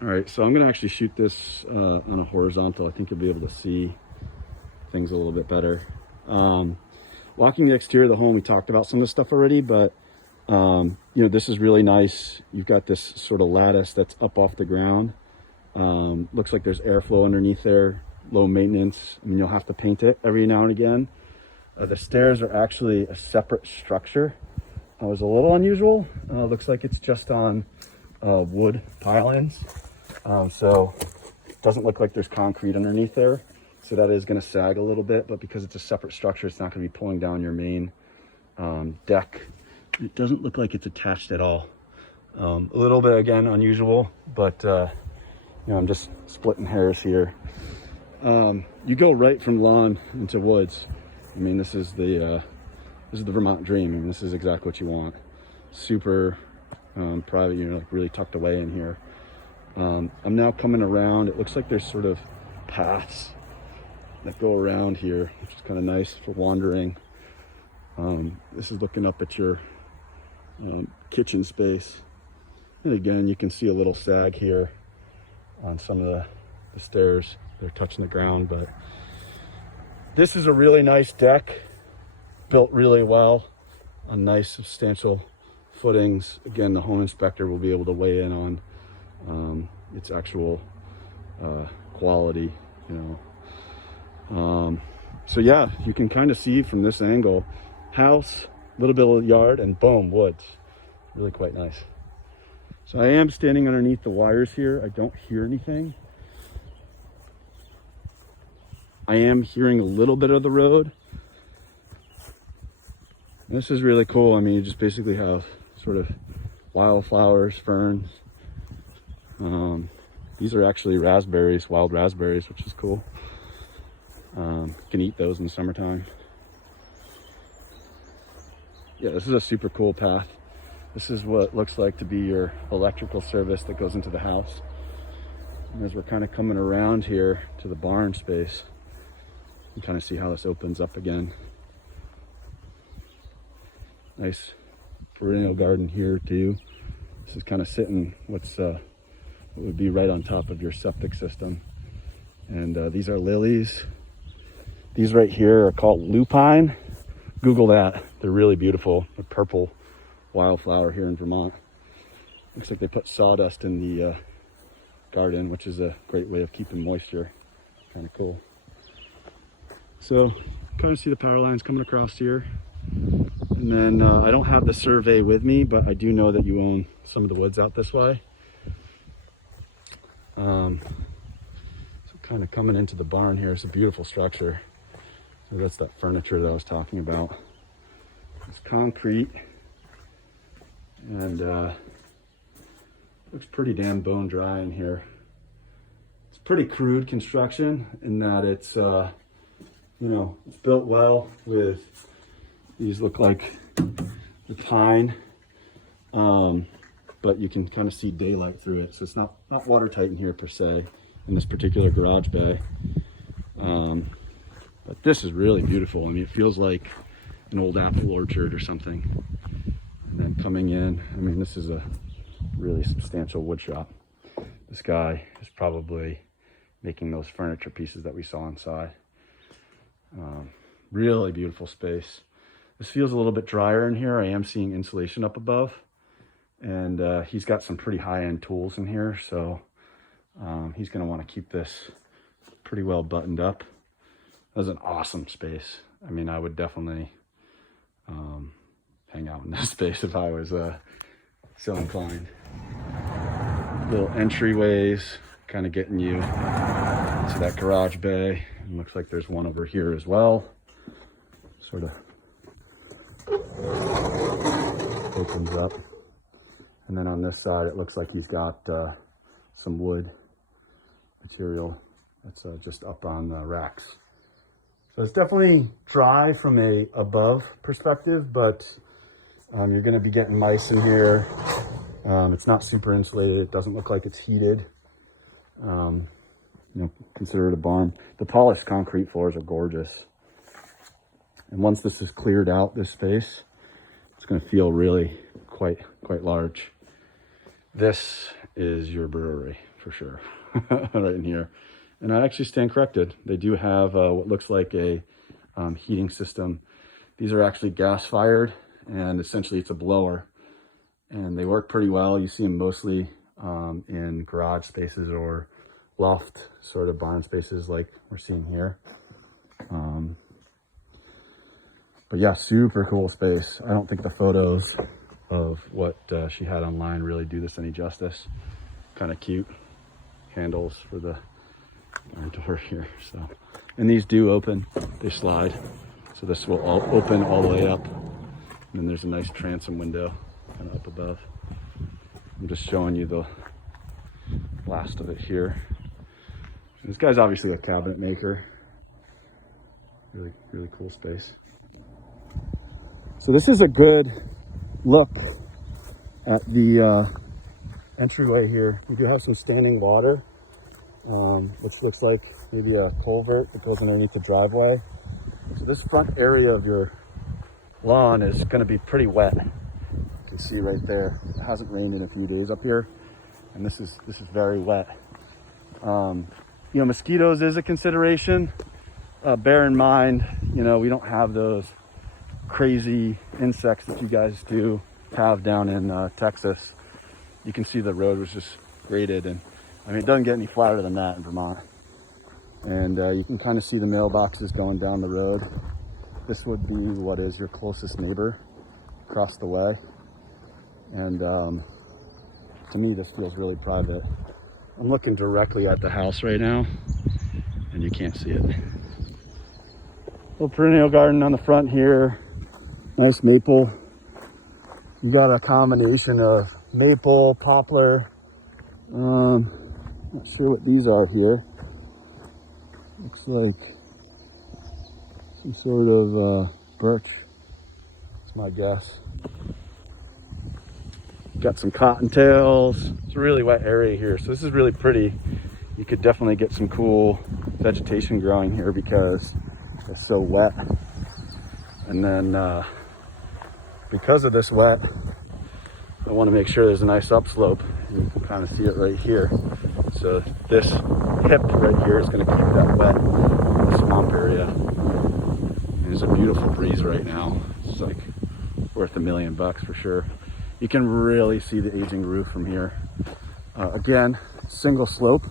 All right, so I'm gonna actually shoot this on a horizontal. I think you'll be able to see things a little bit better. Walking the exterior of the home, we talked about some of the stuff already, but you know, this is really nice. You've got this sort of lattice that's up off the ground. Looks like there's airflow underneath there, low maintenance. I mean, you'll have to paint it every now and again. The stairs are actually a separate structure. It was a little unusual. Looks like it's just on wood pile-ins. So it doesn't look like there's concrete underneath there. So that is going to sag a little bit, but because it's a separate structure, it's not going to be pulling down your main deck. It doesn't look like it's attached at all. A little bit, again, unusual, but you know, I'm just splitting hairs here. You go right from lawn into woods. I mean, this is the Vermont dream. I mean, this is exactly what you want. Super private, you know, like really tucked away in here. I'm now coming around. It looks like there's sort of paths that go around here, which is kind of nice for wandering. This is looking up at your kitchen space. And again, you can see a little sag here on some of the stairs. They're touching the ground, but this is a really nice deck, built really well on nice substantial footings. Again, the home inspector will be able to weigh in on its actual quality, you know. So yeah, you can kind of see from this angle, house, a little bit of yard, and boom, woods. Really quite nice. So I am standing underneath the wires here. I don't hear anything. I am hearing a little bit of the road. This is really cool. I mean, you just basically have sort of wildflowers, ferns. These are actually raspberries, wild raspberries, which is cool. You can eat those in the summertime. Yeah, this is a super cool path. This is what looks like to be your electrical service that goes into the house. And as we're kind of coming around here to the barn space, you can kind of see how this opens up again. Nice perennial garden here too. This is kind of sitting what would be right on top of your septic system. And these are lilies. These right here are called lupine. Google that. They're really beautiful. A purple wildflower here in Vermont. Looks like they put sawdust in the garden, which is a great way of keeping moisture. Kind of cool. So kind of see the power lines coming across here. And then I don't have the survey with me, but I do know that you own some of the woods out this way. So kind of coming into the barn here, it's a beautiful structure. So that's that furniture that I was talking about. It's concrete and looks pretty damn bone dry in here. It's pretty crude construction in that it's, you know, it's built well with, these look like the pine, but you can kind of see daylight through it. So it's not watertight in here per se, in this particular garage bay. But this is really beautiful. I mean, it feels like an old apple orchard or something. And then coming in, I mean, this is a really substantial wood shop. This guy is probably making those furniture pieces that we saw inside. Really beautiful space. This feels a little bit drier in here. I am seeing insulation up above. And he's got some pretty high-end tools in here, so he's going to want to keep this pretty well buttoned up. That's an awesome space. I mean, I would definitely hang out in this space if I was so inclined. Little entryways, kind of getting you to that garage bay. It looks like there's one over here as well. Sort of opens up. And then on this side, it looks like he's got some wood material that's just up on the racks. So it's definitely dry from a above perspective, but you're gonna be getting mice in here. It's not super insulated. It doesn't look like it's heated. You know, consider it a barn. The polished concrete floors are gorgeous. And once this is cleared out, this space, it's gonna feel really quite large. This is your brewery for for sure, right in here. And I actually stand corrected. They do have what looks like a heating system. These are actually gas fired, and essentially it's a blower, and they work pretty well. You see them mostly in garage spaces or loft sort of barn spaces like we're seeing here. But yeah, super cool space. I don't think the photos of what she had online really do this any justice. Kind of cute handles for the door here. So, and these do open, they slide. So this will all open all the way up. And then there's a nice transom window kind of up above. I'm just showing you the last of it here. This guy's obviously a cabinet maker. Really, really cool space. So this is a good look at the entryway here. We do have some standing water, which looks like maybe a culvert that goes underneath the driveway. So this front area of your lawn is going to be pretty wet. You can see right there. It hasn't rained in a few days up here, and this is very wet. You know, mosquitoes is a consideration. Bear in mind, you know, we don't have those crazy insects that you guys do have down in Texas. You can see the road was just graded, and I mean, it doesn't get any flatter than that in Vermont. And you can kind of see the mailboxes going down the road. This would be what is your closest neighbor across the way. And to me, this feels really private. I'm looking directly at the house right now, and you can't see it. Little perennial garden on the front here. Nice maple. You got a combination of maple, poplar. Not sure what these are here. Looks like some sort of birch. That's my guess. Got some cottontails. It's a really wet area here, so this is really pretty. You could definitely get some cool vegetation growing here because it's so wet. And then because of this wet, I want to make sure there's a nice upslope. You can kind of see it right here. So this hip right here is going to keep that wet in the swamp area. And there's a beautiful breeze right now. It's like worth $1 million for sure. You can really see the aging roof from here. Again, single slope,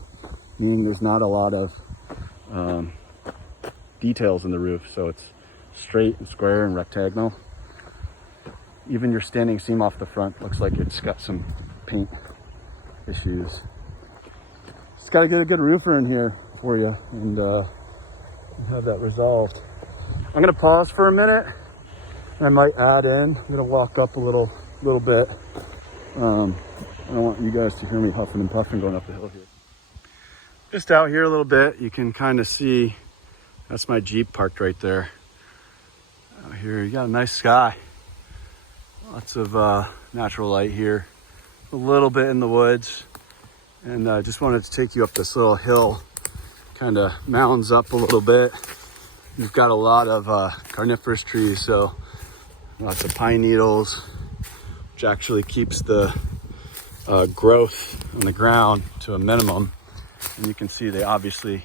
meaning there's not a lot of details in the roof. So it's straight and square and rectangle. Even your standing seam off the front looks like it's got some paint issues. Just got to get a good roofer in here for you and have that resolved. I'm going to pause for a minute. I might add in. I'm going to walk up a little bit. I don't want you guys to hear me huffing and puffing going up the hill here. Just out here a little bit, you can kind of see that's my Jeep parked right there. Out here, you got a nice sky. Lots of natural light here. A little bit in the woods. And I just wanted to take you up this little hill. Kind of mounds up a little bit. You've got a lot of carnivorous trees, so lots of pine needles, which actually keeps the growth on the ground to a minimum. And you can see they obviously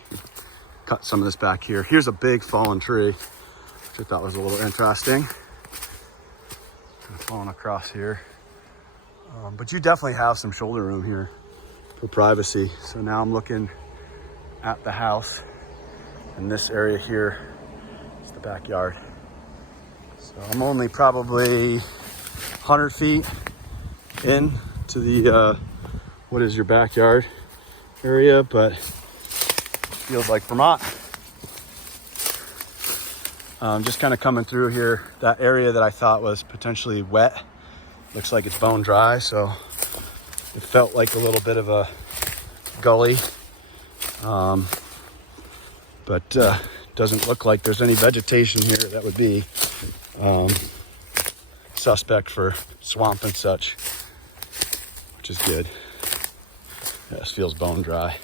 cut some of this back here. Here's a big fallen tree, which I thought was a little interesting. Falling across here. But you definitely have some shoulder room here for privacy. So now I'm looking at the house, and this area here is the backyard. So I'm only probably 100 feet in to the what is your backyard area, but it feels like Vermont. Just kind of coming through here, that area that I thought was potentially wet looks like it's bone dry, so it felt like a little bit of a gully, but doesn't look like there's any vegetation here that would be suspect for swamp and such, which is good. Yeah, this feels bone dry.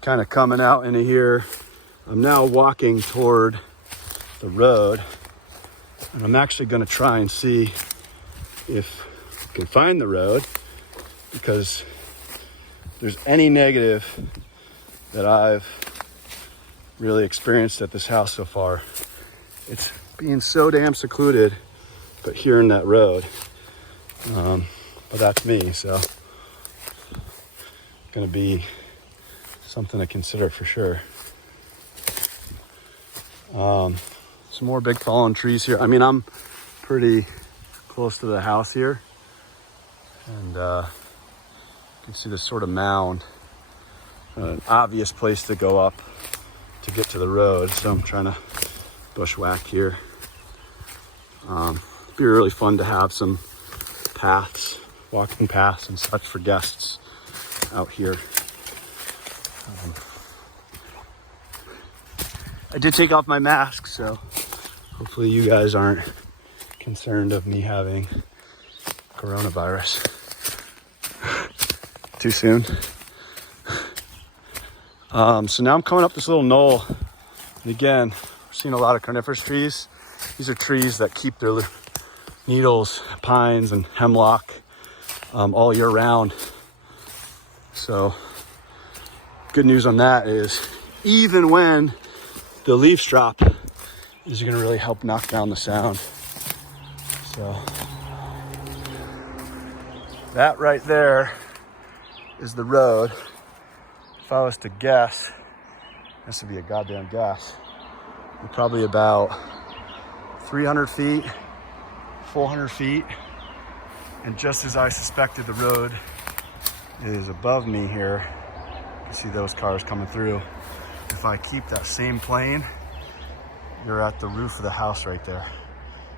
Kind of coming out into here. I'm now walking toward the road, and I'm actually going to try and see if I can find the road because if there's any negative that I've really experienced at this house so far, it's being so damn secluded, but hearing that road. But that's me, so gonna be something to consider for sure. Some more big fallen trees here. I mean, I'm pretty close to the house here, and you can see this sort of mound, an obvious place to go up to get to the road, so I'm trying to bushwhack here. It'd be really fun to have some paths, walking paths and such for guests out here. I did take off my mask, so hopefully you guys aren't concerned of me having coronavirus too soon. So now I'm coming up this little knoll, and again, we're seeing a lot of coniferous trees. These are trees that keep their needles, pines and hemlock, all year round. So good news on that is even when the leaves drop, is going to really help knock down the sound. So that right there is the road. If I was to guess, this would be a goddamn guess, we're probably about 300 feet, 400 feet. And just as I suspected, the road is above me here. You can see those cars coming through. If I keep that same plane, you're at the roof of the house right there.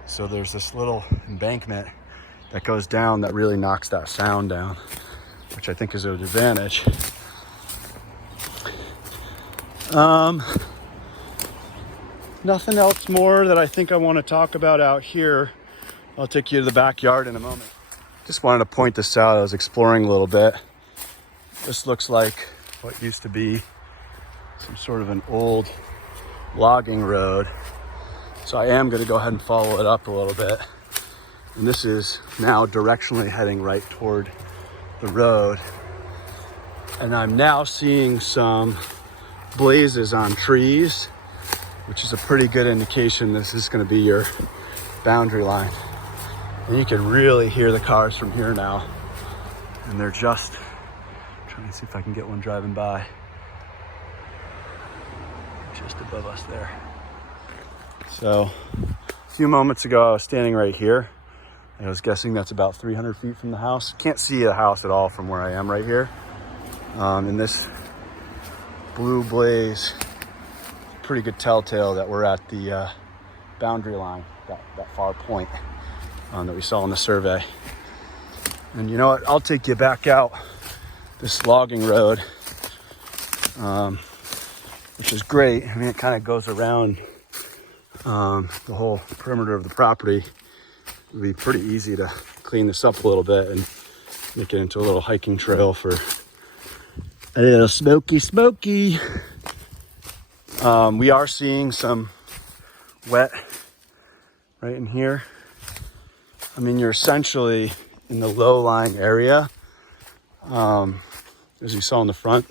So there's this little embankment that goes down that really knocks that sound down, which I think is an advantage. Nothing else more that I think I want to talk about out here. I'll take you to the backyard in a moment. Just wanted to point this out. I was exploring a little bit. This looks like what used to be some sort of an old logging road. So I am going to go ahead and follow it up a little bit. And this is now directionally heading right toward the road. And I'm now seeing some blazes on trees, which is a pretty good indication this is going to be your boundary line. And you can really hear the cars from here now. And they're just trying to see if I can get one driving by. Just above us there. So a few moments ago I was standing right here. I was guessing that's about 300 feet from the house. Can't see the house at all from where I am right here. And this blue blaze, pretty good telltale that we're at the boundary line, that far point that we saw in the survey. And you know what, I'll take you back out this logging road, which is great. I mean, it kind of goes around the whole perimeter of the property. It'd be pretty easy to clean this up a little bit and make it into a little hiking trail for a little smoky. We are seeing some wet right in here. I mean, you're essentially in the low-lying area. As you saw in the front,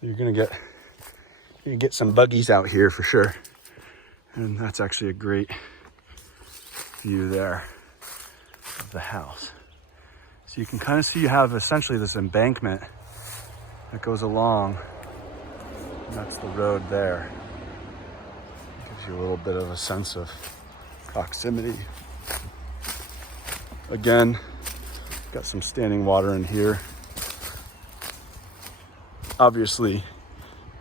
you're gonna get some buggies out here for sure. And that's actually a great view there of the house. So you can kind of see you have essentially this embankment that goes along, and that's the road there. Gives you a little bit of a sense of proximity. Again, got some standing water in here. Obviously,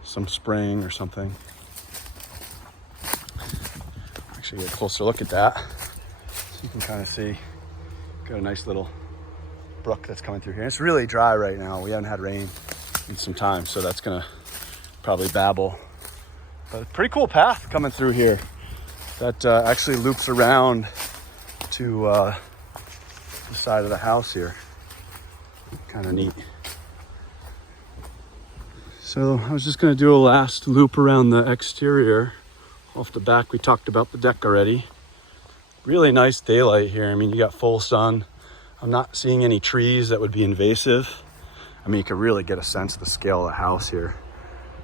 some spraying or something. Actually, get a closer look at that. So you can kind of see, got a nice little brook that's coming through here. It's really dry right now. We haven't had rain in some time, so that's gonna probably babble. But a pretty cool path coming through here that actually loops around to the side of the house here. Kind of neat. So I was just gonna do a last loop around the exterior. Off the back, we talked about the deck already. Really nice daylight here. I mean, you got full sun. I'm not seeing any trees that would be invasive. I mean, you can really get a sense of the scale of the house here.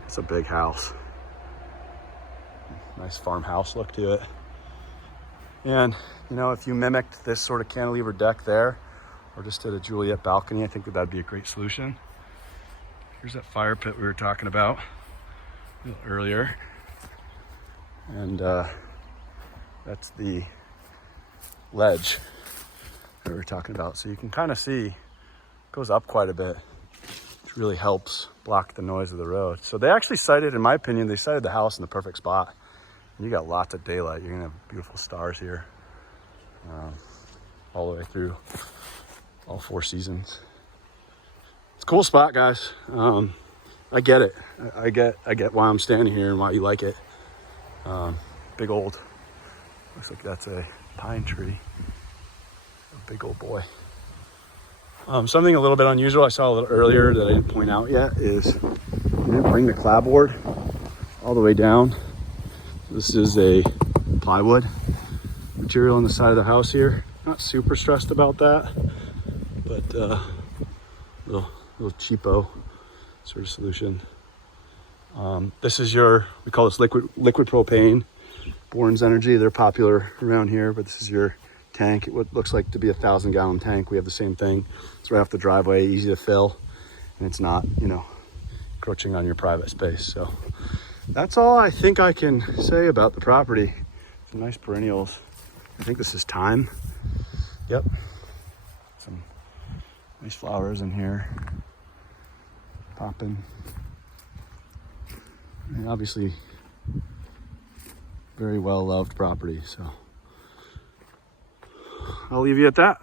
It's a big house. Nice farmhouse look to it. And, you know, if you mimicked this sort of cantilever deck there, or just did a Juliet balcony, I think that that'd be a great solution. Here's that fire pit we were talking about a little earlier. And that's the ledge that we were talking about. So you can kind of see it goes up quite a bit, which really helps block the noise of the road. So they actually sited, in my opinion, they sited the house in the perfect spot. And you got lots of daylight. You're gonna have beautiful stars here all the way through all 4 seasons. It's a cool spot, guys. I get it. I get why I'm standing here and why you like it. Big old, looks like that's a pine tree. A big old boy. Something a little bit unusual I saw a little earlier that I didn't point out yet is we didn't bring the clapboard all the way down. This is a plywood material on the side of the house here. Not super stressed about that, but little cheapo sort of solution. This is we call this liquid propane, Bourne's Energy. They're popular around here, but this is your tank. It looks like to be 1,000-gallon tank. We have the same thing. It's right off the driveway, easy to fill, and it's not, you know, encroaching on your private space. So that's all I think I can say about the property. Some nice perennials. I think this is thyme. Yep. Some nice flowers in here. Popping. And obviously, very well loved property. So I'll leave you at that.